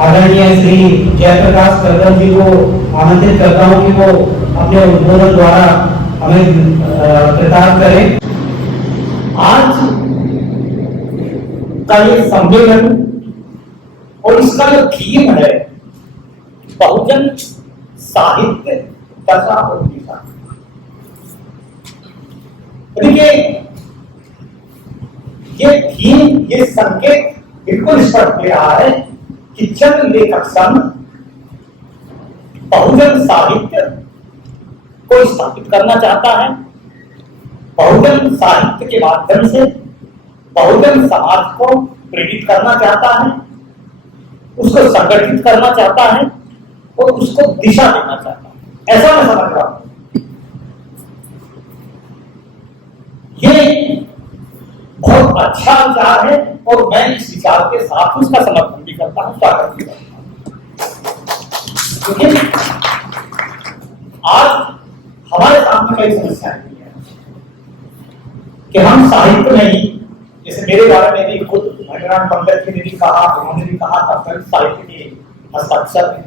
आदरणीय श्री जयप्रकाश करदम जी को आमंत्रित करता हूं कि वो अपने उद्बोधन द्वारा हमें कृतार्थ करें। आज का ये सम्मेलन और इसका जो थीम है बहुजन साहित्य तथा दिशा। देखिए ये थीम, ये संकेत बिल्कुल स्पष्ट दे रहा है कि जन लेखक संघ बहुजन साहित्य को स्थापित करना चाहता है, बहुजन साहित्य के माध्यम से बहुजन समाज को प्रेरित करना चाहता है, उसको संगठित करना चाहता है और उसको दिशा देना चाहता है। ऐसा मैं समझ रहा हूं। ये बहुत अच्छा विचार है और मैं इस विचार के साथ उसका समर्थन भी करता हूं, स्वागत भी करता हूं। क्योंकि आज हमारे सामने कई समस्याएं हैं कि हम साहित्य में ही, जैसे मेरे बारे में भी खुद भगवान पंडित जी ने भी कहा, उन्होंने भी कहा था साहित्य के हस्ताक्षर है।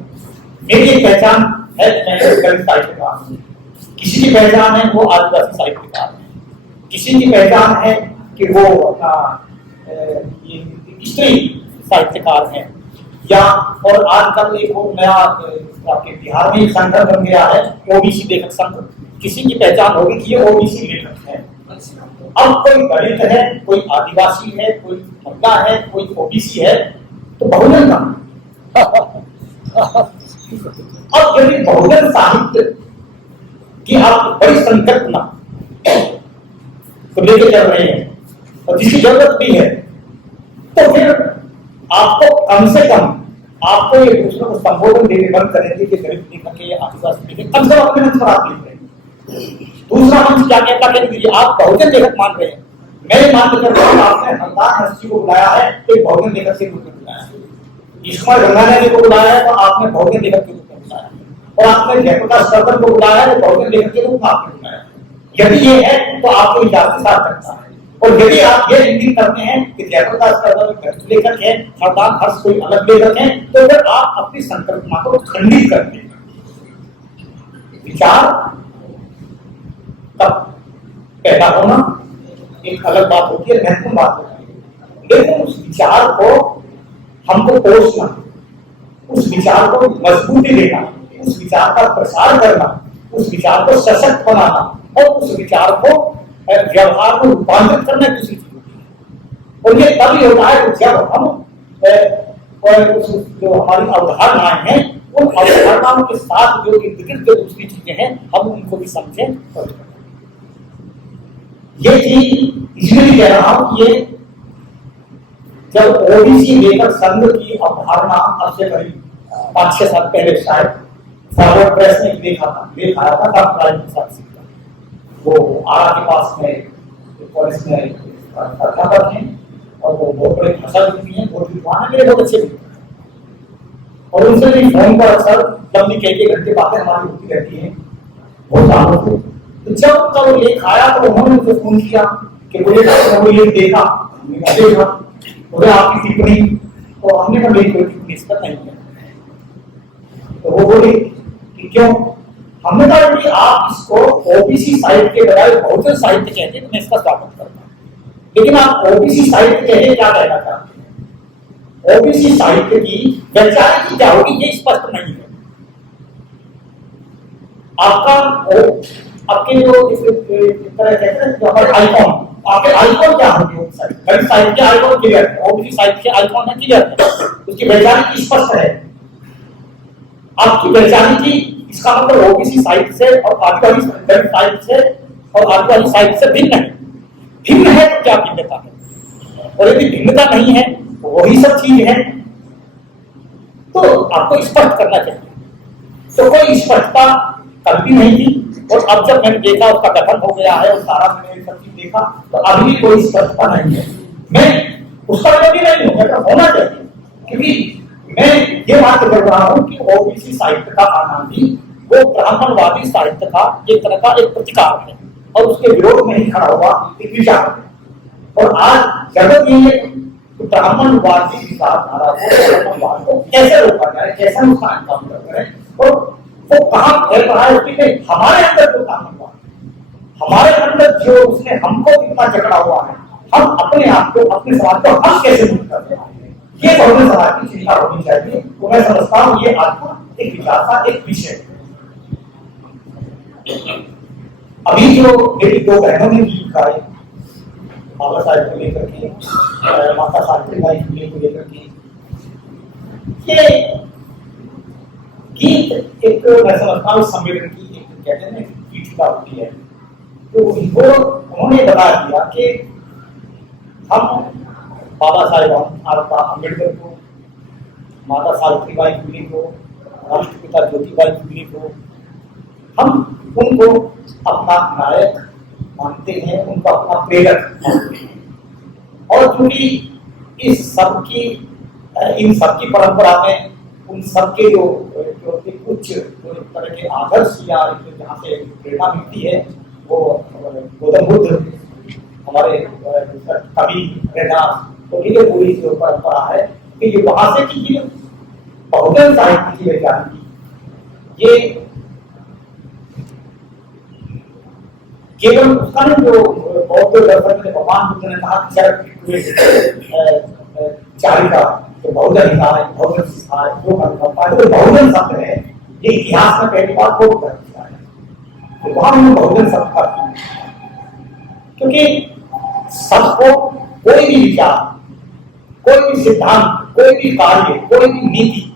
मेरी एक पहचान है, मैं दलित साहित्यकार हूं। किसी की पहचान है वो आदिवासी साहित्यकार है, किसी की पहचान है कि वो स्त्री साहित्यकार है, या और आजकल एक वो नया आपके बिहार में एक संगठन बन गया है ओबीसी लेखक संघ। किसी की पहचान होगी कि ये ओबीसी लेखक है। अब कोई दलित है, कोई आदिवासी है, कोई महिला है, कोई ओबीसी है, तो बहुजन का अब यदि बहुजन साहित्य की आप बड़ी संकल्पना तो लेके चल रहे हैं और जिसकी जरूरत भी है, तो फिर आपको कम से कम आपको ये दूसरों को संबोधन देने बंद करेंगे कि दलित लेखक है, आदिवासी लेखक, कम से कम अपने मंच पर आप लिख रहे हैं। दूसरा मंच क्या कहता है, आप बहुजन लेखक मान रहे हैं, मैं मान कर आपने हरदास हस्ती को बुलाया है तो एक बहुजन लेखक से रूप में बुलाया है, ईश्वर गंगानगर को बुलाया है तो आपने बहुजन लेखक के रूप में बुलाया है, और आपने जयप्रकाश करदम को बुलाया है तो बहुजन लेखक के रूप में आपने बुलाया है। यदि ये है तो आपको विचार के साथ रखता है। और यदि आप ये इंगित करते हैं कि जयप्रकाश करदम एक दलित लेखक है, हरदास हर्ष कोई अलग लेखक है, तो फिर आप अपनी संकल्पना को खंडित करते हैं। विचार तब पैदा होना एक अलग बात होती है, महत्वपूर्ण बात होती है, लेकिन उस विचार को हमको पोषना, उस विचार को मजबूती देना, उस विचार का प्रसार करना, उस विचार को सशक्त बनाना और उस विचार को व्यवहार को रूपांतरित करना दूसरी चीज होती है। और ये तभी होता है जब हम जो हमारी अवधारणाएं हैं उन अवधारणाओं के साथ जो इंटीग्रेट जो दूसरी चीजें हैं हम उनको भी समझें। ये चीज इसलिए कह रहा हूं, ये जब ओबीसी लेखक संघ की अवधारणा अब से करीब 5-6 साल पहले शायद फॉरवर्ड प्रेस ने देखा था, लेख आया था तब वो आरा के पास में पुलिस में अध्यापक हैं और वो बहुत बड़े भाषा भी हैं, बहुत विद्वान है, मेरे बहुत अच्छे भी, और उनसे भी फोन पर अक्सर लंबी कई घंटे बातें हमारी होती रहती हैं बहुत सालों से। तो जब उनका वो लेख आया तो उन्होंने मुझे फोन किया कि बोले वो लेख देखा, बोले आपकी टिप्पणी, तो हमने कहा मेरी कोई टिप्पणी इस पर नहीं है। तो वो बोले कि क्यों? हमने कहा कि आप इसको ओबीसी साहित्य के बजाय बहुजन साहित्य कहते हैं तो मैं इसका स्वागत करता हूं, लेकिन आप ओबीसी साहित्य कहते क्या कहना चाहते हैं? ओबीसी साहित्य की वैचारिक क्या होगी ये स्पष्ट नहीं है। आपका आपके जो तरह कहते हैं जो हमारे आइकॉन, आपके आइकॉन क्या होंगे? दलित साहित्य के आइकॉन क्लियर है, ओबीसी साहित्य के आइकॉन है क्लियर है, उसकी वैचारिक स्पष्ट है। आपकी वैचारिक इसका मतलब ओबीसी साहित्य से और आदिवासी दलित साहित्य से और आदिवासी साहित्य से भिन्न है। भिन्न है तो क्या भिन्नता है? और यदि भिन्नता नहीं है तो वही सब चीज है, तो आपको स्पष्ट करना चाहिए। तो कोई स्पष्टता कभी नहीं थी, और अब जब मैंने देखा उसका गठन हो गया है और सारा मैंने सब चीज देखा तो अभी भी कोई स्पष्टता नहीं है। मैं उसका विरोधी नहीं हूं, मतलब होना चाहिए, क्योंकि मैं ये बात कर रहा हूं कि ओबीसी साहित्य का आना भी वो ब्राह्मणवादी साहित्य का एक तरह का एक प्रतिकार है और उसके विरोध में ही खड़ा हुआ एक विचार है। और आज जगत ये तो ब्राह्मणवादी विचारधारा को, ब्राह्मणवाद को कैसे रोका जाए, कैसे उसका एनकाउंटर करें, और वो कहाँ फैल रहा है उसकी हमारे अंदर जो ब्राह्मणवाद, हमारे अंदर जो उसने हमको कितना जकड़ा हुआ है, हम अपने आप को, अपने समाज को हम कैसे मुक्त करते हैं, ये बहुजन समाज की चिंता होनी चाहिए। तो मैं समझता हूँ ये आपका एक विचार का एक विषय। अभी जो मेरी दो बहनों ने गीत गाए बाबा साहब को लेकर के, माता सावित्रीबाई फुले को लेकर के, ये गीत एक मैं समझता हूँ संवेदन की एक कहते हैं पीठिका होती है। तो वो उन्होंने बता दिया कि हम बाबा साहेब अम्बेडकर को, माता सावित्रीबाई फुले को, राष्ट्रपिता ज्योतिबाई फुले को, हम उनको अपना नायक मानते हैं, उनको अपना प्रेरक मानते हैं। और क्योंकि इस सब की, इन सब की परंपरा में उन सब के जो कुछ तरह के आदर्श या जहाँ से प्रेरणा मिलती है, वो गौतम बुद्ध, हमारे कवि रैदास, तो ये पूरी जो परंपरा है कि ये वहां से की बहुजन साहित्य की वैज्ञानिक, ये केवल उसका नहीं जो बौद्ध दर्शन में भगवान बुद्ध ने कहा चारिका, तो बहुजन हिताय, बहुजन शिष्टाय, जो बहुजन शब्द है, ये इतिहास में पहली बार खोज कर दिया है। तो वहां में बहुजन शब्द का, क्योंकि सबको कोई भी विचार, कोई भी सिद्धांत, कोई भी कार्य, कोई भी नीति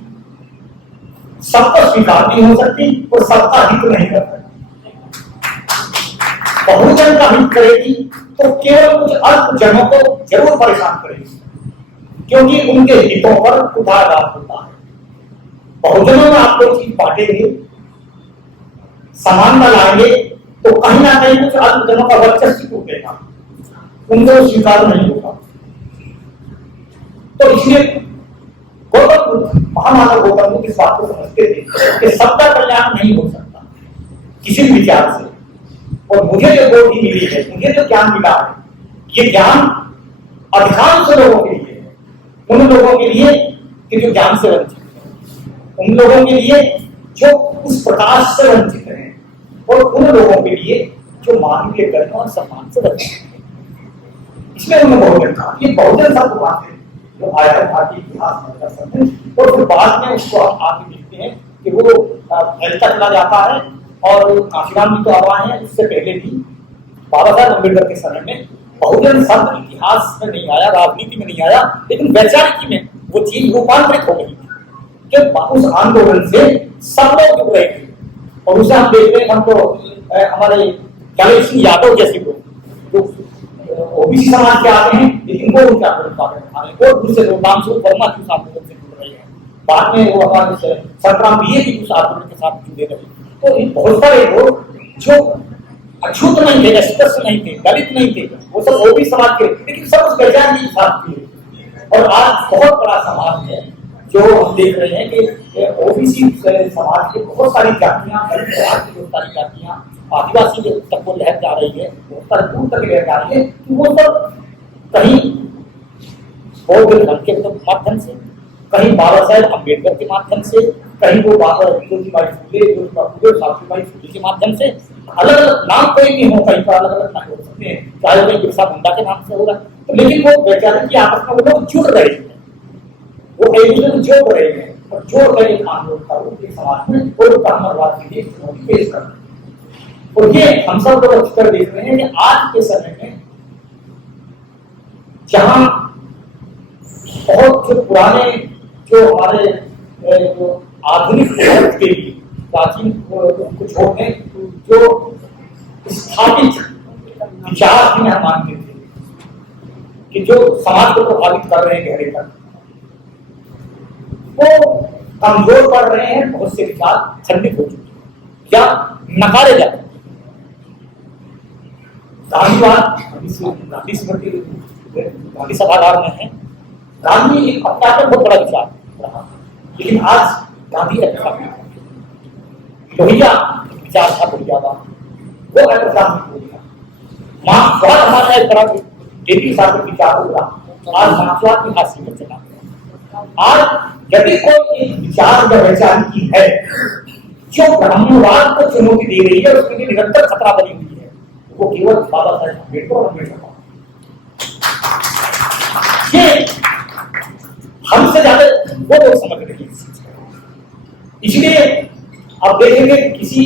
सबको स्वीकार नहीं हो सकती और सबका हित नहीं कर सकती। बहुजन का हित करेगी तो केवल कुछ अल्प जनों को जरूर परेशान करेगी, क्योंकि उनके हितों पर कुठाराघात होता है। बहुजनों में आप कोई चीज बांटेंगे, समानता लाएंगे, तो कहीं ना कहीं कुछ अल्प जनों का वर्चस्व टूटेगा, उनको स्वीकार नहीं होगा। तो इसलिए गौतम बुद्ध, महामानव गौतम बुद्ध इस बात को समझते थे कि सबका कल्याण नहीं हो सकता किसी भी विचार से। और मुझे जो बोधी मिली है, मुझे जो ज्ञान मिला है, ये ज्ञान अधिकांश लोगों के लिए है, उन लोगों के लिए कि जो ज्ञान से वंचित है, उन लोगों के लिए जो उस प्रकाश से वंचित है, और उन लोगों के लिए जो मानवीय गरिमा और सम्मान से वंचित है। इसमें उन्होंने बहुजन कहा। ये बहुजन शब्द बात है जो आया है भारतीय इतिहास में दर्शन में, और फिर बाद में उसको हम आगे देखते हैं कि वो फैलता चला जाता है। और काशीराम जी तो आवा है, उससे पहले भी बाबा साहब अम्बेडकर के समय में बहुजन शब्द इतिहास में नहीं आया, राजनीति में नहीं आया, लेकिन वैचारिकी में वो चीज रूपांतरित हो गई कि उस आंदोलन से सब लोग जुड़ रहे थे। और उसे हम देखते हैं, हम तो हमारे गणेश सिंह यादव जैसे लोग ओबीसी समाज के आते हैं, लेकिन वो उनके आंदोलन और दूसरे लोग नाम से वर्मा की उस आंदोलन से जुड़ रहे हैं। बाद में वो हमारे संतराम बीए की उस आंदोलन के साथ जुड़े रहे। तो बहुत सारे लोग जो अछूत नहीं थे, स्पष्ट नहीं थे, दलित नहीं थे, वो सब ओबीसी समाज के, लेकिन सब उस वैज्ञानिक के साथ थे। और आज बहुत बड़ा समाज है जो हम देख रहे हैं कि ओबीसी समाज की बहुत सारी जातियां, दलित समाज की बहुत सारी जातियां, आदिवासी जो तक वो लहर जा रही है, बहुत सारे दूर तक लहर जा रही है, कि वो सब कहीं बौद्ध धर्म के माध्यम से, कहीं बाबा साहेब अम्बेडकर के माध्यम से, कहीं वो बाबा ज्योतिबाई फुले, सावित्रीबाई फुले के माध्यम से, अलग अलग नाम कोई भी हो, कहीं पर अलग अलग नाम हो सकते हैं, चाहे वो बिरसा मुंडा के नाम से होगा, तो लेकिन वो वैचारिक की आपस में वो लोग जुड़ रहे हैं, वो एक दूसरे को जोड़ रहे हैं और जोड़ रहे एक आंदोलन का रूप एक समाज में और ब्राह्मणवाद के लिए चुनौती पेश कर रहे हैं। और ये हम सब लोग अक्सर देख रहे हैं कि आज के समय में जहां बहुत जो पुराने, जो हमारे जो आधुनिक भारत के लिए प्राचीन को छोड़ने जो स्थापित विचार की हम मानते थे कि जो समाज को प्रभावित कर रहे हैं गहरे तक, वो कमजोर पड़ रहे हैं। बहुत से विचार खंडित हो चुके हैं या नकारे जाते हैं। गांधीवाद गांधी स्मृति गांधी सभागार में है। गांधी एक अपने आप में बहुत बड़ा विचार रहा, लेकिन आज गांधी लोहिया विचार था बहुत ज्यादा, वो अप्रसाद हो गया। मार्क्सवाद हमारा एक बड़ा 33 साल का विचार होगा, आज मार्क्सवाद की हाथ से चला। आज यदि कोई एक विचार या वैचारिकी है जो ब्राह्मणवाद को चुनौती दे रही है, उसके लिए निरंतर खतरा बनी हुई है, वो केवल बाबा साहेब अम्बेडकर और अम्बेडकर। ये हमसे ज्यादा वो लोग समझ रहे हैं इस चीज को। इसलिए अब देखेंगे किसी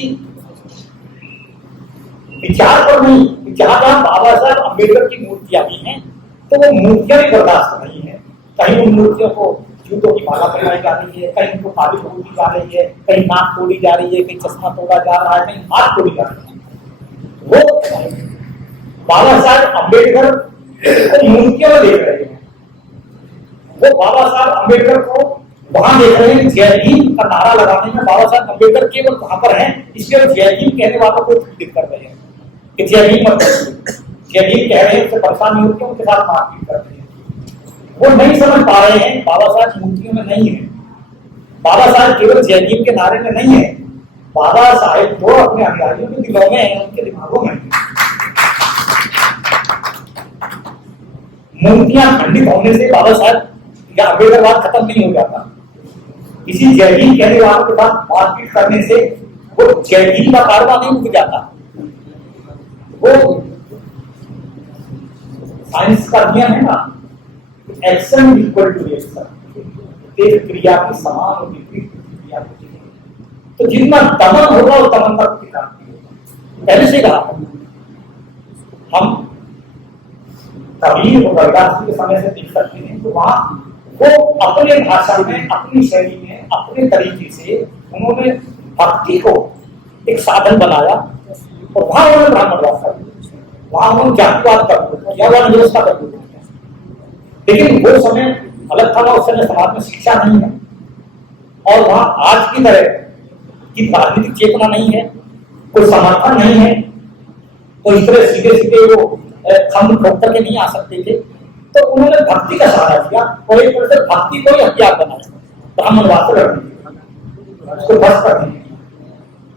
विचार पर नहीं, जहां बाबा साहब अम्बेडकर की मूर्तियां भी हैं तो वो मूर्तियां भी बर्दाश्त नहीं है। कहीं उन मूर्तियों को जूतों की माला पहनाई जा रही है, कहीं उनको काली तोड़ी जा रही है, कहीं नाक तोड़ी जा रही है, कहीं चश्मा तोड़ा जा रहा है, कहीं हाथ तोड़ी जा रही है। वो बाबा साहब अम्बेडकर को मूर्तियों में देख रहे हैं, वो बाबा साहब अम्बेडकर को वहां देख रहे हैं। जय भीम का नारा लगाने में बाबा साहब अम्बेडकर केवल वहां पर हैं, इसलिए जय भीम कहने वालों को खंडित कर रहे हैं कि जय भीम मत करिए। जय भीम कह रहे हैं, उससे परेशान नहीं होते, उनके साथ मारपीट कर रहे हैं। वो नहीं समझ पा रहे हैं बाबा साहब मूर्तियों में नहीं है, बाबा साहब केवल जय भीम के नारे में नहीं है, बाबा साहब तो अपने अनुयायियों के दिलों में है, उनके दिमागों में। मूर्तियां खंडित होने से बाबा साहब या अम्बेडकरवाद खत्म नहीं हो जाता। किसी जय भीम कहने वालों के साथ मारपीट करने से वो जय भीम का कारवा नहीं रुक जाता। वो साइंस का नियम है ना, एक्शन इक्वल टू रिएक्शन, एक क्रिया की समान और विपरीत क्रिया होती है। तो जितना दमन होगा वो दमन का प्रतिकार होगा। पहले से कहा हम कबीर और रविदास के समय से देख सकते हैं, तो वहां वो अपने भाषा में, अपनी शैली में, अपने तरीके से उन्होंने भक्ति को एक साधन बनाया और वहां उन्होंने ब्राह्मणवाद कर दिया, वहां उन्होंने जातिवाद कर दिया, यौवन व्यवस्था कर दिया। लेकिन वो समय अलग था, उस समय समाज में शिक्षा नहीं है और वहां आज की तरह की राजनीतिक चेतना नहीं है, कोई समर्थन नहीं है, तो इस तरह सीधे सीधे वो खम ठोक करके नहीं आ सकते थे। तो उन्होंने भक्ति का सहारा दिया और एक तरह से भक्ति को ही हथियार बनाया, ब्राह्मणवाद से लड़ने, उसको बस करने।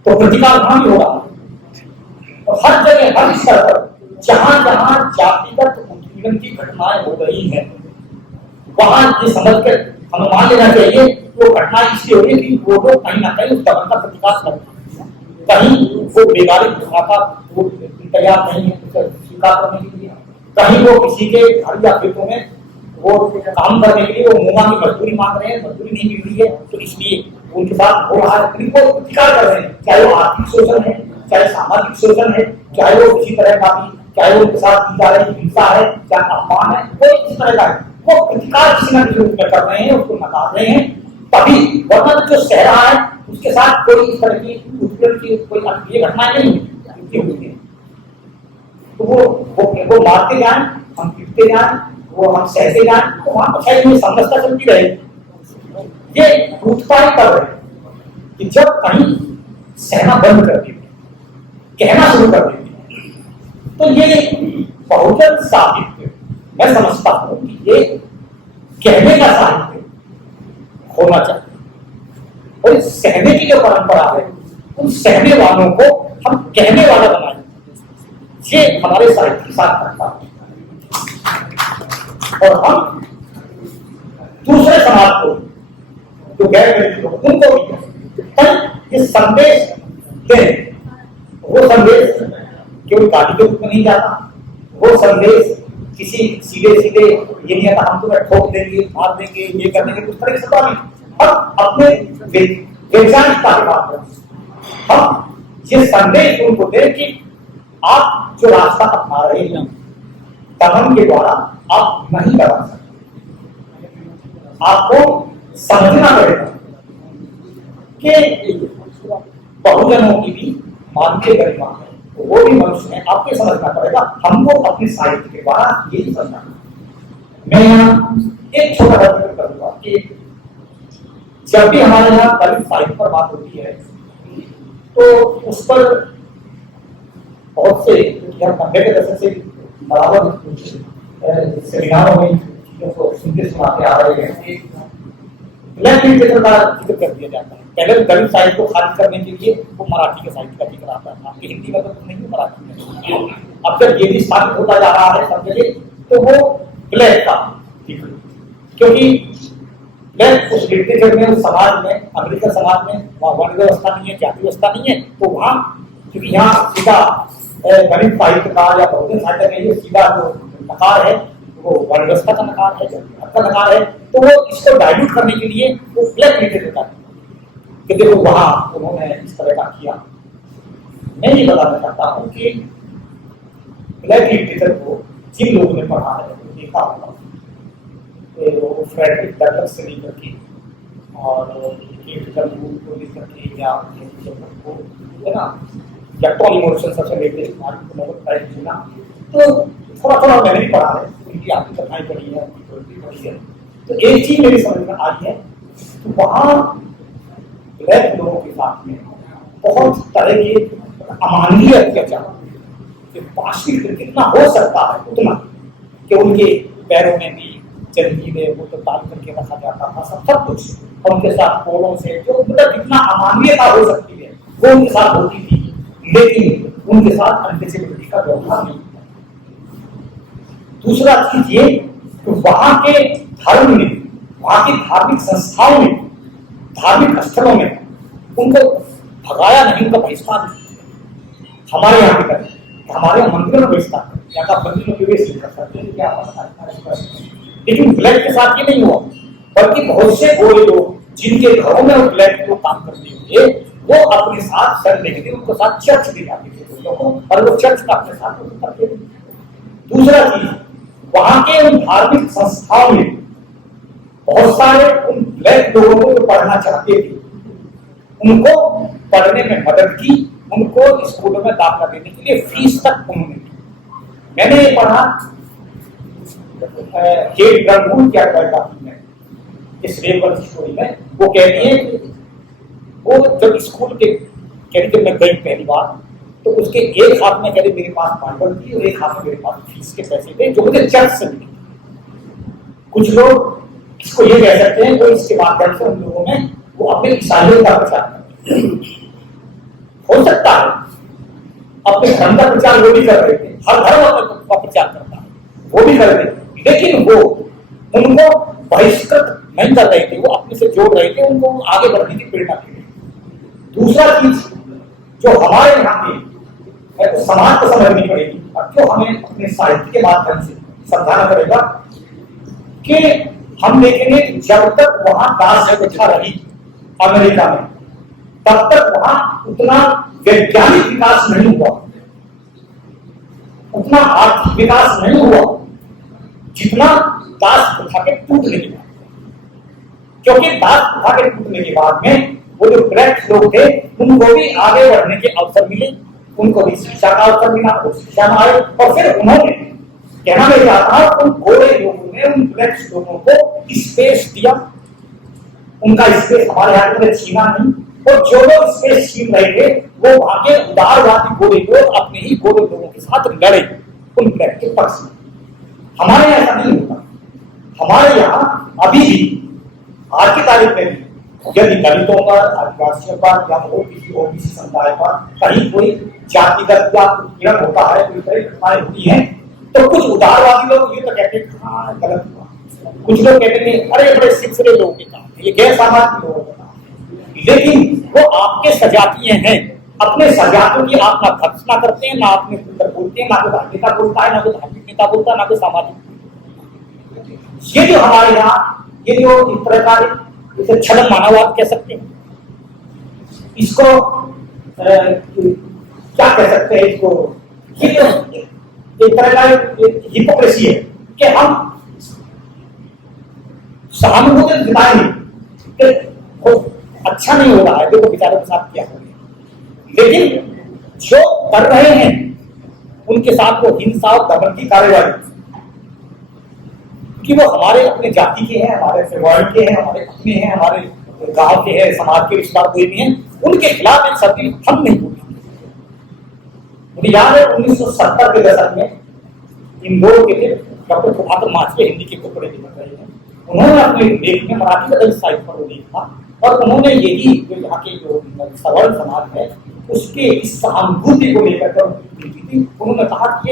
तो प्रतिकार वहां भी होगा और हर जगह, हर स्तर पर जहां जहां जातिगत उत्पीड़न की घटनाएं हो रही है, वहां ये समझ कर हमें मान लेना चाहिए वो घटना इसलिए हो रही थी, वो लोग कहीं ना कहीं उस दमन का प्रतिकार कर रहे हैं। कहीं वो बेगारी भाषा वो तैयार नहीं है स्वीकार करने के लिए, कहीं वो किसी के घर या खेतों में वो काम करने के लिए वो मुंगा की मजदूरी मांग रहे हैं, मजदूरी नहीं मिल रही है, तो इसलिए उनके साथ हो रहा है, वो प्रतिकार कर रहे हैं। चाहे वो आर्थिक शोषण है, चाहे सामाजिक शोषण है, चाहे वो किसी तरह का भी, चाहे वो उनके साथ की जा रही हिंसा है, चाहे अपमान है, कोई इस तरह का है, वो प्रतिकार किसी न किसी रूप में कर रहे हैं, उसको नकार रहे हैं। तभी वरना जो सह रहा है उसके साथ कोई इस तरह की उत्पीड़न की कोई ये घटना नहीं है। तो वो मारते जाए, हम पीटते जाए, वो हम सहते जाए, तो वहां पर शायद समझता चलती रहे। ये उत्पाद कर रहे कि जब कहीं सहना बंद कर देते, कहना शुरू कर देते, तो ये बहुजन साहित्य मैं समझता हूं कि ये कहने का साहित्य होना चाहिए और सहने की जो परंपरा है उन सहने वालों को हम कहने वाला बनाए, ये हमारे साहित्य के साथ करता है। और हम दूसरे समाज को जो गैर लोग उनको भी ये संदेश दें, वो संदेश केवल गाली के रूप में नहीं जाता, वो संदेश किसी सीधे सीधे ये नहीं आता हम तुम्हें ठोक देंगे, मार देंगे, ये कर देंगे, उस तरह की सत्ता नहीं। हम अपने वैज्ञानिकता की बात करें, हम ये संदेश उनको दें कि आप जो रास्ता अपना रहे हैं दमन के द्वारा आप नहीं दबा सकते। आपको समझना पड़ेगा कि बहुजनों की भी मानवीय गरिमा है, वो भी मनुष्य है, आपको समझना पड़ेगा। हमको अपने साहित्य के द्वारा यही समझना। मैं यहाँ एक छोटा सा जिक्र करूंगा कि जब भी हमारे यहाँ दलित साहित्य पर बात होती है तो उस पर बहुत से नब्बे के दशक से बराबर सेमिनारों में चीजों को सुनते सुनाते आ रहे हैं, ब्लैक लिटरेचर का जिक्र कर दिया जाता है। पहले तो दलित साहित्य को खारिज करने के लिए वो मराठी के साहित्य का जिक्र आता था, हिंदी में तो नहीं, मराठी में। अब जब ये भी स्थापित होता जा रहा है सब जगह, तो वो ब्लैक का क्योंकि उस लिटरेचर में, उस समाज में, अमेरिकन समाज में वहाँ वर्ण व्यवस्था नहीं है, जाति व्यवस्था नहीं है, तो वहाँ क्योंकि यहाँ सीधा गणित साहित्य का या बहुजन साहित्य का ये सीधा जो नकार है वो वर्ण व्यवस्था का नकार है, जातिवाद का नकार है, तो वो इसको डाइल्यूट करने के लिए वो ब्लैक लिटरेचर का कि देखो वहाँ उन्होंने इस तरह का किया। मैं ये बताना चाहता हूँ कि ब्लैक लिटरेचर को जिन लोगों ने पढ़ा है देखा होगा, तो फ्रेडरिक डगलस से लेकर के और को लेकर के या को है ना, या टॉनी मॉरिसन सबसे लेटेस्ट नोबेल प्राइज मिला, तो थोड़ा थोड़ा मैंने भी पढ़ा है, उनकी आपकी कथाएं पढ़ी है, उनकी पोएट्री पढ़ी है, तो एक चीज मेरी समझ में आई है तो वहाँ ब्लैक लोगों के साथ में बहुत तरह के अमानवीय अत्याचार, पार्शियल कितना हो सकता है उतना, कि उनके पैरों में भी जंजीरें वो तो ताल करके रखा जाता था, सब कुछ, और उनके साथ कोड़ों से जो मतलब जितना अमानवीयता हो सकती है वो उनके साथ होती थी, लेकिन उनके साथ अनटचेबिलिटी का व्यवहार नहीं था। दूसरा चीज ये कि वहां के धर्म में, वहां की धार्मिक संस्थाओं में, धार्मिक स्थलों में उनको भगाया नहीं, उनका बहिष्कार नहीं। हमारे यहाँ की तरह हमारे यहाँ मंदिरों में बहिष्कार या का मंदिर में प्रवेश नहीं कर सकते, क्या लेकिन ब्लैक के साथ ये नहीं हुआ, बल्कि बहुत से गोरे लोग जिनके घरों में वो ब्लैक लोग काम करते हुए वो अपने साथ सर लेके उनको साथ चर्च ले जाते थे लोगों को, और वो चर्च का अपने साथ करते थे। दूसरा चीज, वहां के उन धार्मिक संस्थाओं में बहुत सारे उन ब्लैक लोगों को जो पढ़ना चाहते थे उनको पढ़ने में मदद की, उनको स्कूलों में दाखिला देने के लिए फीस तक उन्होंने दी। मैंने ये पढ़ा केट ब्रनबूल क्या कहती है इस रेबल स्टोरी में, वो कहती है कि वो जब स्कूल के कहती मैं गई पहली बार, तो उसके एक हाथ में कहते मेरे पास बाइबल थी और एक हाथ में मेरे पास फीस के पैसे थे जो मुझे चर्च से मिले। कुछ लोग इसको ये कह सकते हैं, तो इसके माध्यम से उन लोगों में वो अपने ईसाइयों का प्रचार करते हैं। हो सकता है अपने धर्म का प्रचार वो भी कर रहे थे, हर धर्म अपने प्रचार करता है, वो भी कर रहे थे, लेकिन वो उनको बहिष्कृत नहीं कर रहे थे, वो अपने से जोड़ रहे थे, उनको आगे बढ़ने की प्रेरणा दे रहे थे। दूसरा चीज जो हमारे यहाँ पे है तो समाज को समझनी पड़ेगी, और जो हमें अपने साहित्य के माध्यम से समझाना पड़ेगा कि हम देखेंगे जब तक वहां दास व्यवस्था रही अमेरिका में, तब तक वहां उतना वैज्ञानिक विकास नहीं हुआ, उतना आर्थिक विकास नहीं हुआ जितना दास प्रथा के टूटने के बाद। क्योंकि दास प्रथा के टूटने के बाद में वो जो ब्लैक लोग थे उनको भी आगे बढ़ने के अवसर मिले, उनको भी शिक्षा का अवसर मिला, वो शिक्षा में आए, और फिर उन्होंने कहना मैं चाहता हूं उन गोरे लोगों ने उन ब्लैक लोगों को स्पेस दिया, उनका स्पेस हमारे यहाँ में छीना नहीं, और जो लोग स्पेस छीन रहे थे वो वहां के उदारवादी गोरे लोग अपने ही गोरे लोगों के साथ लड़े उन ब्लैक के पक्ष में। हमारे यहाँ ऐसा नहीं होता। हमारे यहाँ अभी भी आज की तारीख में भी यदि दलितों पर, आदिवासियों पर या और किसी ओबीसी समुदाय पर कहीं कोई जातिगत या उत्पीड़न होता है, कोई तरह घटनाएं होती हैं, तो कुछ उदारवादी लोग ये तो कहते हैं हाँ गलत हुआ, कुछ लोग कहते हैं अरे बड़े सिलसिले लोगों के काम है, ये गैर सामाजिक लोगों का काम है, लेकिन वो आपके सजातीय हैं, अपने सजातों की आप ना भर्त्सना करते हैं, ना अपने पुत्र बोलते हैं, ना कोई धार्मिक नेता बोलता है, ना कोई धार्मिक नेता बोलता है, ना कोई सामाजिक। ये जो हमारे यहाँ ये जो इस तरह का इसे छलन मानववाद कह सकते हैं, इसको क्या कह सकते हैं, इसको ये एक तरह का हिपोक्रेसी है कि हम सहानुभूति दिखाएंगे कि अच्छा नहीं हो रहा है, देखो बेचारों के साथ क्या हो रहा है, लेकिन जो कर रहे हैं उनके साथ वो हिंसा और दमन की कार्रवाई, कि वो हमारे अपने जाति के हैं, हमारे परिवार के हैं, हमारे अपने हैं, हमारे गांव के हैं, समाज के रिश्तेदार कोई भी हैं, उनके खिलाफ एक शब्द हम नहीं बोलेंगे। मुझे याद है 1970 के दशक में इंदौर के थे डॉक्टर प्रभाकर माछी, हिंदी के टुकड़े लिख रहे हैं, उन्होंने अपने लेख में मराठी का साहित्य पर वो लिखा, और उन्होंने यही जो यहाँ के जो सवर्ण समाज है उसके इस सहानुभूति को लेकर उन्होंने कहा कि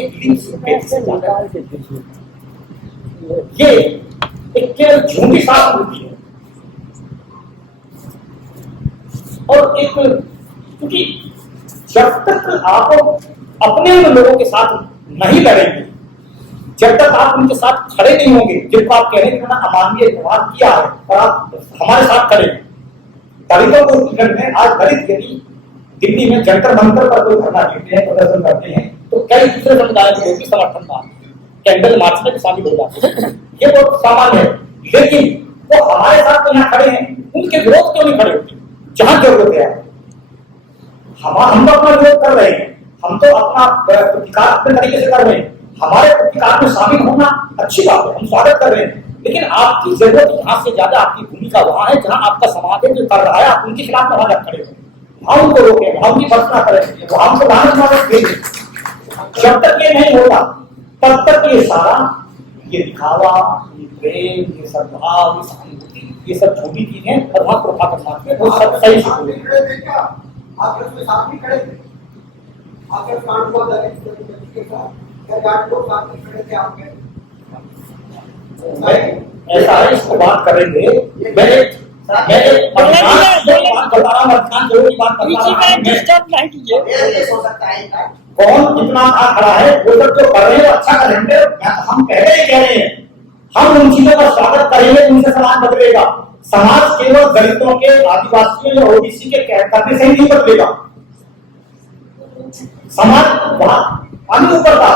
ये एक केवल झूठी सहानुभूति है। और एक, क्योंकि जब तक आप अपने उन लोगों के साथ नहीं लड़ेंगे, जब तक आप उनके साथ खड़े नहीं होंगे जिनको आप कह रहे हैं कि मैंने अमानवीय व्यवहार किया है और आप हमारे साथ खड़े हैं। दलितों को उत्तराखंड में आज दलित यदि दिल्ली में जंतर मंतर पर कोई धरना देते हैं, प्रदर्शन करते हैं, तो कई दूसरे समुदाय के लोग भी समर्थन में कैंडल मार्च में शामिल हो जाते हैं। ये बहुत सामान्य है, लेकिन वो हमारे साथ तो यहाँ खड़े हैं, उनके विरोध क्यों नहीं खड़े होते जहां जरूरत है? हम तो अपना विरोध कर रहे हैं, हम तो अपना प्रतिकार अपने तरीके से कर रहे हैं, हमारे प्रतिकार में शामिल होना अच्छी बात है, हम स्वागत कर रहे हैं, लेकिन आपकी जरूरत यहाँ से ज्यादा आपकी भूमिका वहां है जहां आपका समाज है जो कर रहा है, आप उनके खिलाफ वहां जा खड़े हो, वहां उनको रोके, वहां उनकी भर्सना करें, वहां उनको लानत भेजें। जब तक ये नहीं होता तब तक ये सारा ये दिखावा, ये प्रेम, ये सद्भाव, ये सहानुभूति, ये सब छोटी चीजें और वहां प्रथा करना वो सब सही से आप उसके साथ भी खड़े थे, आपके कांड को के साथ लोग साथ में खड़े थे आपके। ऐसा है, इसको बात करेंगे। मैं कौन कितना खड़ा है वो सब जो कर रहे हैं अच्छा करेंगे, हम पहले ही कह रहे हैं, हम उन चीजों का स्वागत करेंगे, उनसे समाज बदलेगा। समाज केवल दलितों के, आदिवासियों या ओबीसी के करने से ही नहीं बदलेगा। समाज पानी ऊपर का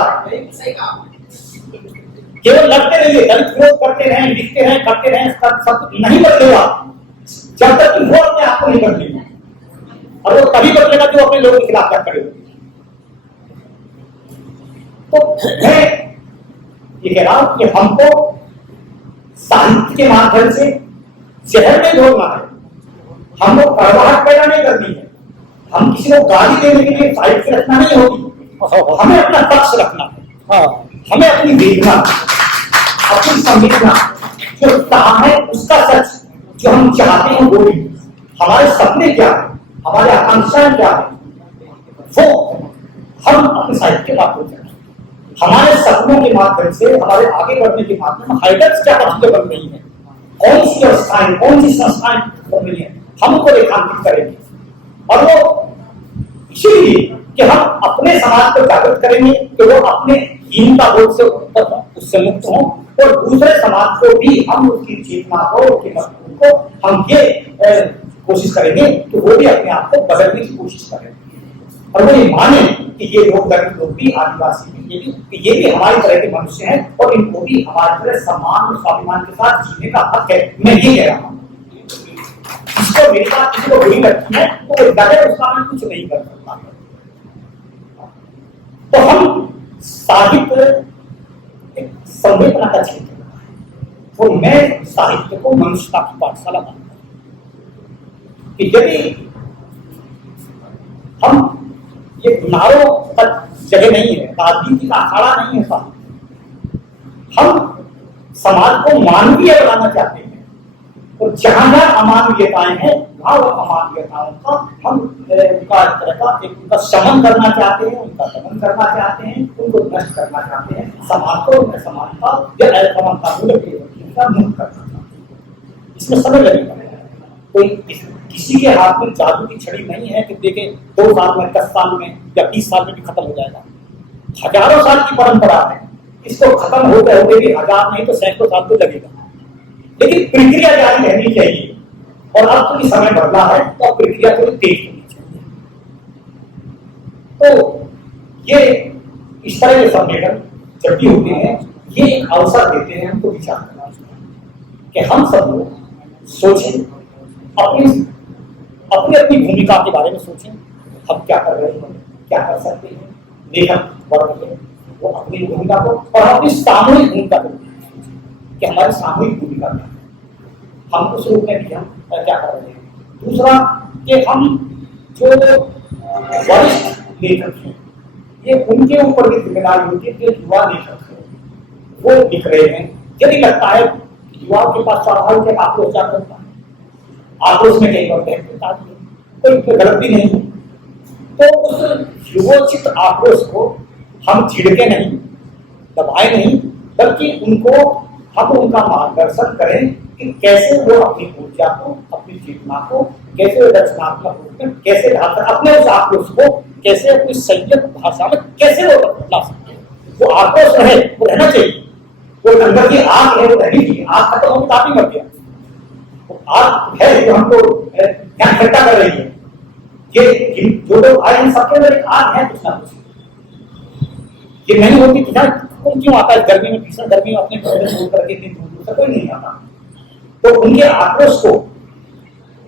केवल लड़ते रहिए, दलित विरोध करते रहें, लिखते रहें, करते रहें, सब नहीं बदलेगा जब तक कि वो अपने आप को नहीं बदलेगा। और वो तभी बदलेगा जो अपने लोगों के खिलाफ क्या करेगा। तो मैं ये कह रहा हूं कि हमको साहित्य के माध्यम से शहर में जोड़ना है, हमको कड़वाहट पैदा नहीं करनी है, हम किसी को गाली देने के लिए साहित्य रखना नहीं होगी, हमें अपना पक्ष रखना है, हमें अपनी वेदना, अपनी संवेदना जो कहा है उसका सच, जो हम चाहते हैं वो भी, हमारे सपने क्या है, हमारे आकांक्षाएं क्या है, वो हम अपने साहित्य के माध्यम से, हमारे सपनों के माध्यम से, हमारे आगे बढ़ने के माध्यम में हाइडर्स क्या चीजें बन रही है, कौन सी व्यवस्थाएं, कौन सी संस्थाएं बन रही है, हम उनको रेखांकित करेंगे। और वो इसीलिए कि हम अपने समाज को जागृत करेंगे कि वो अपने हीनता बोध से उससे मुक्त हों, और दूसरे समाज को भी हम उसकी चेतना को, उसके मजबूत को हम ये कोशिश करेंगे कि वो भी अपने आप को बदलने की कोशिश करें, और वो ये माने कि ये लोग, दलित लोग भी, आदिवासी भी, ये भी हमारी तरह के मनुष्य हैं और इनको भी हमारी तरह सम्मान और स्वाभिमान के साथ जीने का हक है। मैं ये कह रहा हूँ, जिसको मेरी बात किसी को बुरी लगती है तो वो डरे, उसका मैं कुछ नहीं कर सकता। तो हम साहित्य एक संवेदना का क्षेत्र है, और मैं साहित्य को मनुष्यता की पाठशाला मानता हूं कि यदि हम ये नारों का जगह नहीं है, राजनीति का अखाड़ा नहीं है साहित्य, हम समाज को मानवीय बनाना चाहते हैं, और जहां जहां अमानवीयताएं हैं वहां वो अमानवीयताओं का हम उनका तरह का एक उनका शमन करना चाहते हैं, उनका दमन करना चाहते हैं, उनको नष्ट करना चाहते हैं, समाज को समानता या असमानता मुक्त करना चाहते हैं। इसमें समय लगेगा, कोई किसी के हाथ में जादू की छड़ी नहीं है कि देखे 2 साल में, 10 साल में या 30 साल में भी खत्म हो जाएगा। हजारों साल की परंपरा है, इसको खत्म होते होते भी 1000 नहीं तो सैकड़ों साल तो लगेगा, लेकिन प्रक्रिया जारी रहनी चाहिए। और अब क्योंकि समय बदला है तो अब प्रक्रिया थोड़ी तेज होनी चाहिए। तो ये इस तरह के सम्मेलन जब भी होते हैं, ये एक अवसर देते हैं हमको विचार करना कि हम सब लोग सोचें, अपनी अपनी भूमिका के बारे में सोचें, हम क्या कर रहे हैं, क्या कर सकते हैं, लेखक वर्ग है वो अपनी भूमिका को और अपनी सामूहिक भूमिका को कि हमारी सामूहिक भूमिका क्या है, हम उस रूप में भी हम क्या कर रहे हैं। दूसरा कि हम जो वरिष्ठ लेखक हैं, ये उनके ऊपर भी जिम्मेदारी होती है कि युवा लेखक है वो लिख रहे हैं। यदि लगता है युवाओं के पास स्वाभाविक आक्रोश जाता है, आक्रोश में कई बार कोई गलत भी नहीं, तो उस युवोचित आक्रोश को हम छिड़के नहीं, दबाए नहीं, बल्कि उनको हम उनका मार्गदर्शन करें कि कैसे वो अपनी ऊर्जा को, अपनी चेतना को कैसे रचनात्मक रूप में कैसे ढालकर अपने उस आक्रोश को कैसे अपनी संयत भाषा में कैसे वो ला सकते हैं। वो आक्रोश रहे, वो रहना चाहिए। वो अंदर की आग है, वो रहनी चाहिए। आग खत्म होगी काफी मर गया, वो आग है जो हमको क्या इकट्ठा कर रही है। ये जो लोग आए हैं सबके अंदर एक आग है कुछ ना कुछ। ये नहीं होती तो कौन क्यों आता है गर्मी में, भीषण गर्मी में अपने घर में करके इतनी दूर से कोई नहीं आता। तो उनके आक्रोश को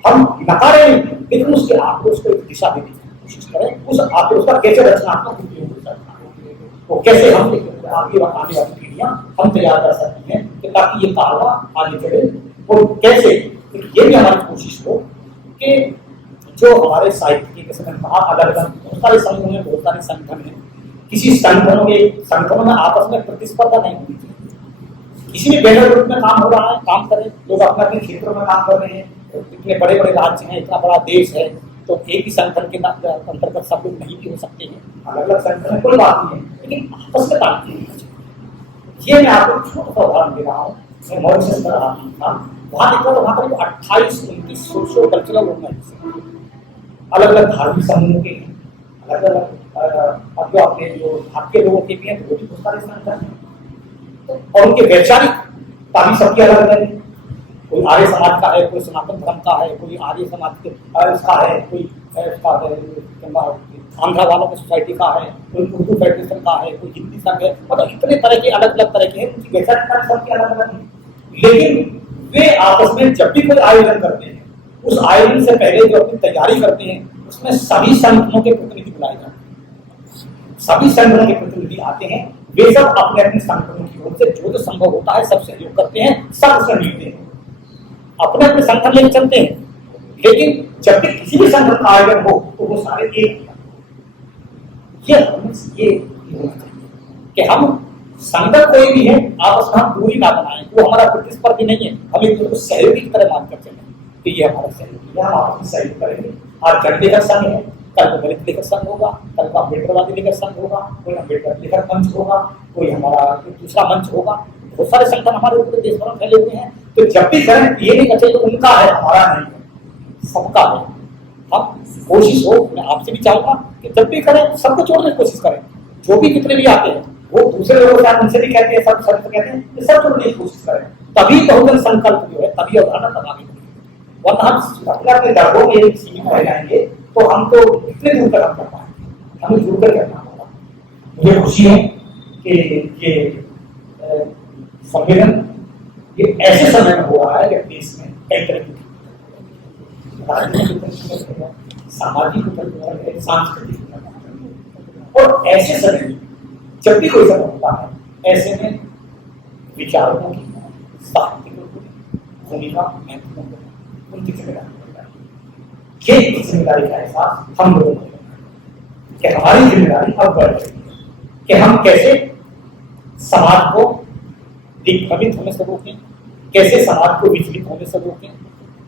हम नकारे नहीं, लेकिन उसके आक्रोश को एक दिशा देने की कोशिश करें। उस आक्रोश का कैसे रचनात्मक उपयोग हो सकता है, वो कैसे हम आगे आने वाली पीढ़ियां हम तैयार कर सकती हैं कि ताकि ये कारवा आगे चले। और कैसे ये भी हमारी कोशिश हो कि जो हमारे साहित्य के समय कहा अलग अलग बहुत सारे समूह हैं, बहुत सारे संगठन हैं, किसी संगठनों में आपस में प्रतिस्पर्धा नहीं होनी चाहिए। किसी भी बैनर ग्रुप में काम हो रहा है, काम करें, लोग अपने अपने क्षेत्रों में काम कर रहे हैं। इतने बड़े बड़े राज्य हैं, इतना बड़ा देश है, तो एक ही संगठन के अंतर्गत सब लोग नहीं भी हो सकते हैं। अलग अलग संगठन में कोई बात नहीं है, लेकिन आपस में तालमेल होना चाहिए। ये मैं आपको छोटा सा उदाहरण दे रहा हूँ। मैं मॉरिशस में रहा था, वहाँ देखा तो वहाँ करीब 28-29 सोशो कल्चरल ऑर्गेनाइजेशन अलग अलग धार्मिक समूहों के हैं, अलग अलग अब जो अपने जो भाग के लोगों के भी हैं, वो भी बहुत सारे संगठन हैं। और उनके वैचारिक ताबी सबकी अलग अलग है। कोई आर्य समाज का है, कोई सनातन धर्म का है, कोई आर्य समाज के का है, कोई आंध्रा वालों की सोसाइटी का है, कोई उर्दू फेडरेशन का है, कोई हिंदी संघ है। मतलब इतने तरह के अलग अलग तरह के हैं, उनकी वैचारिक सबकी अलग अलग है। लेकिन वे आपस में जब भी कोई आयोजन करते हैं, उस आयोजन से पहले जो अपनी तैयारी करते हैं, उसमें सभी संगठनों के प्रतिनिधि बुलाए जाते हैं। सभी संगठनों के प्रतिनिधि आते हैं, वे सब अपने अपने संगठनों की ओर से जो संभव होता है सब सहयोग करते हैं, सब उसमें मिलते हैं, अपने अपने संगठन लेकर चलते हैं। लेकिन जब भी किसी भी संगठन का आयोजन हो तो वो सारे एक ये होना चाहिए कि हम संगठन कोई भी है आपस में हम दूरी ना बनाएं। वो हमारा प्रतिस्पर्धी नहीं है, हम एक दूसरे को सहयोगी की तरह मानकर चलें कि ये हमारा सहयोगी है, हम आपस में सहयोग करेंगे। आज जन लेखक संघ है, कल को दलित लेखक संघ होगा, कल को अम्बेडकरवादी लेखक संघ होगा, कोई अम्बेडकर लेखक मंच होगा, कोई हमारा दूसरा मंच होगा। बहुत सारे संगठन हमारे ऊपर देश भर में फैले हुए हैं। तो जब भी करें ये नहीं कहते तो उनका है हमारा नहीं है, सबका है। हम कोशिश हो, मैं आपसे भी चाहूंगा कि जब भी करें सबको छोड़ने की कोशिश करें। जो भी कितने भी आते हैं वो दूसरे लोगों से उनसे भी कहते हैं, सब कहते हैं कि सब छोड़ने की कोशिश करें। तभी बहुजन संकल्प जो है तभी अवधारणा तब आगे बढ़ेगी। वरना हम अपने डरबों में सीमित रह जाएंगे तो हम तो इतने दूर तक हम कर पाएंगे, हमें जुड़कर करना होगा। मुझे खुशी है कि ये सम्मेलन ये ऐसे समय में हो रहा है जब देश में कई तरह की सामाजिक है, सांस्कृतिक और ऐसे समय में जब भी कोई समय होता है ऐसे में विचारकों की साहित्यिकों की भूमिका महत्वपूर्ण है, उनकी जिम्मेदारी ये जिम्मेदारी का एहसास हम लोगों को कि हमारी जिम्मेदारी अब बढ़ रही है कि हम कैसे समाज को दिग्भ्रमित होने से रोकें, कैसे समाज को विचलित होने से रोकें,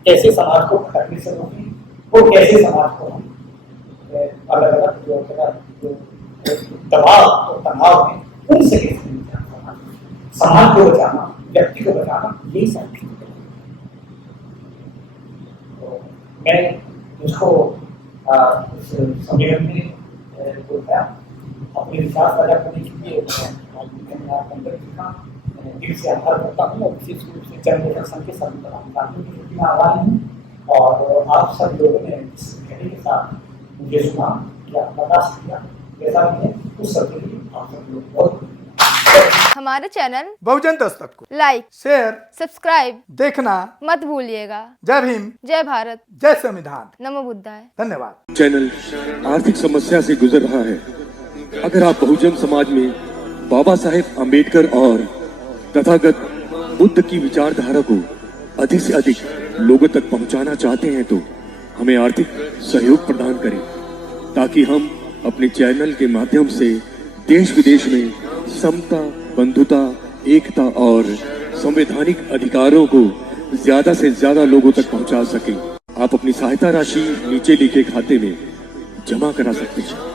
कैसे समाज को भटकने से रोकें और कैसे समाज को हम अलग अलग जो दबाव और तनाव है उनसे कैसे निजात, समाज को बचाना, व्यक्ति को बचाना, यही सब मैं उसको सम्मेलन में बोलता अपने विचार साझा करने के लिए दिल से आभार करता हूँ और विशेष रूप से जन लेखक संघ के सभी पदाधिकारियों की आभार हूँ। और आप सब लोगों ने इस घड़ी के साथ मुझे सुना या बर्दाश्त किया, जैसा भी है उस सब के लिए आप सब लोग बहुत। हमारे चैनल बहुजन दस्तक को लाइक, शेयर, सब्सक्राइब देखना मत भूलिएगा। जय भीम, जय भारत, जय संविधान, नमो बुद्धाय। धन्यवाद। चैनल आर्थिक समस्या से गुजर रहा है। अगर आप बहुजन समाज में बाबा साहेब अम्बेडकर और तथागत बुद्ध की विचारधारा को अधिक से अधिक लोगों तक पहुंचाना चाहते हैं तो हमें आर्थिक सहयोग प्रदान करें ताकि हम अपने चैनल के माध्यम से देश विदेश में समता, बंधुता, एकता और संवैधानिक अधिकारों को ज्यादा से ज्यादा लोगों तक पहुंचा सकें। आप अपनी सहायता राशि नीचे लिखे खाते में जमा करा सकते हैं।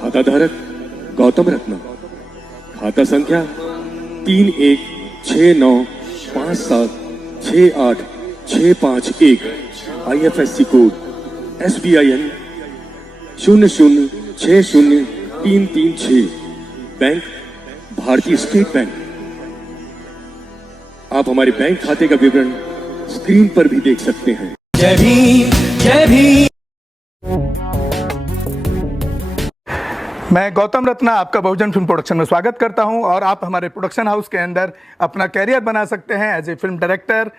खाता धारक गौतम रत्ना, खाता संख्या 69576865 IFSC कोड SBIN 0060336 बैंक भारतीय स्टेट बैंक। आप हमारे बैंक खाते का विवरण स्क्रीन पर भी देख सकते हैं। जय भीम जय भीम। मैं गौतम रत्ना आपका बहुजन फिल्म प्रोडक्शन में स्वागत करता हूं और आप हमारे प्रोडक्शन हाउस के अंदर अपना कैरियर बना सकते हैं as a film director,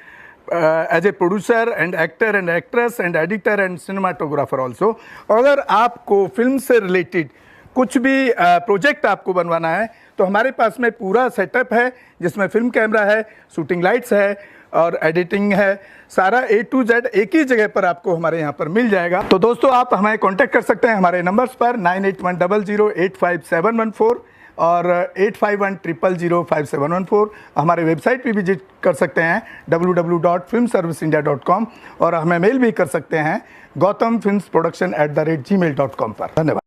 as a producer and actor and actress and editor and cinematographer also. अगर आपको फिल्म से रिलेटेड कुछ भी प्रोजेक्ट आपको बनवाना है तो हमारे पास में पूरा सेटअप है जिसमें फिल्म कैमरा है, शूटिंग लाइट्स है और एडिटिंग है। सारा A to Z एक ही जगह पर आपको हमारे यहाँ पर मिल जाएगा। तो दोस्तों आप हमें कांटेक्ट कर सकते हैं हमारे नंबर्स पर 9810085714 और 8510005714। हमारे वेबसाइट पे विजिट कर सकते हैं www.filmserviceindia.com और हमें मेल भी कर सकते हैं gautamfilmsproduction@gmail.com पर। धन्यवाद।